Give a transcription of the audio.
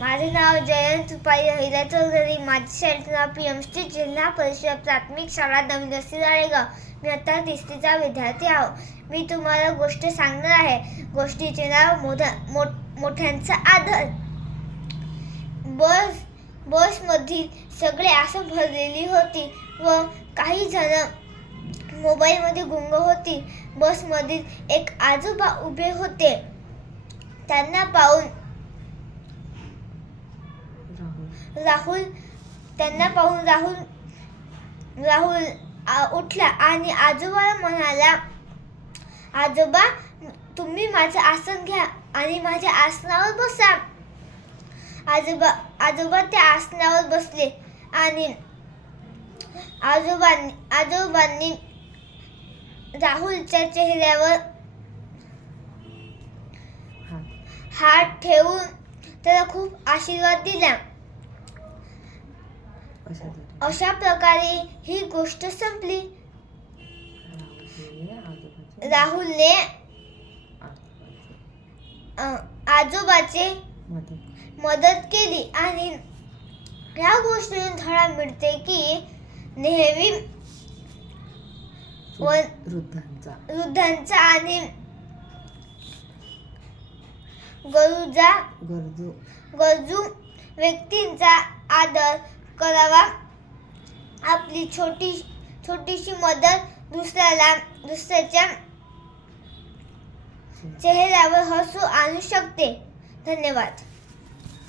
माझे नाव जयंत रुपाली हिरा चौधरी. माझी शाळेचे नाव पी.एम.सी. जिल्हा परिषद प्राथमिक शाळा दमदस्ती राळेगाव. मी आता तिसरीचा विद्यार्थी आहो. मी तुम्हाला गोष्ट सांगणार आहे. गोष्टीचे नाव मोठ्यांचा आदर. बसमधील सगळे असं भरलेली होती व काही जण मोबाईलमध्ये गुंग होती. बसमधील एक आजोबा उभे होते. त्यांना पाहून राहुल उठला आणि आजोबाला म्हणाला, आजोबा, तुम्ही माझे आसन घ्या आणि माझ्या आसनावर बसा. आजोबा त्या आसनावर बसले आणि आजोबांनी राहुलच्या चेहऱ्यावर हात ठेवून त्याला खूप आशीर्वाद दिला. अशा प्रकारे ही गोष्ट संपली. राहुलने आजोबाचे मदत केली आणि या गोष्टीतून धडा मिळते की नेहमी वृद्धांचा आणि गरजू व्यक्तींचा आदर करावा. आपली छोटीशी मदत दुसऱ्याच्या चेहऱ्यावर हसू आणू शकते. धन्यवाद.